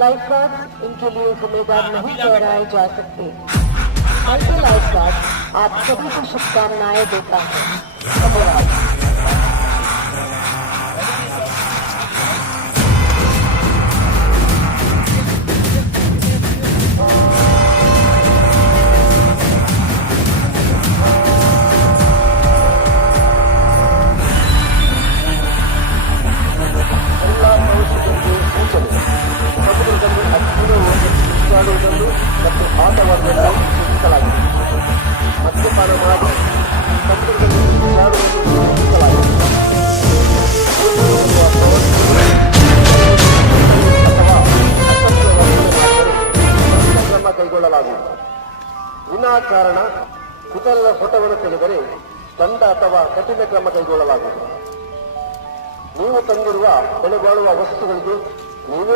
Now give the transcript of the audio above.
Life guard इनके लिए जिम्मेदार नहीं ठहराए जा सकते, बल्कि लाइफ गार्ड आप सभी को शुभकामनाएं देता है। धन्यवाद। ಮತ್ತು ಆಟವನ್ನು ಸೂಚಿಸಲಾಗಿದೆ. ಮದ್ಯಪಾನ ಮಾಡಿ ಸಮುದ್ರದಲ್ಲಿ ಈಜಾಡುವುದನ್ನು ಸೂಚಿಸಲಾಗಿದೆ. ಅಥವಾ ಕ್ರಮ ಕೈಗೊಳ್ಳಲಾಗುವುದು. ವಿನಾಕಾರಣ ಕುತಲದ ಫೋಟೋವನ್ನು ತೆಗೆದರೆ ದಂಡ ಅಥವಾ ಕಠಿಣ ಕ್ರಮ ಕೈಗೊಳ್ಳಲಾಗುವುದು. ನೀವು ತಂದಿರುವ ಬೆಲೆ ಬಾಳುವ ವಸ್ತುಗಳಿಗೆ ನೀವೇ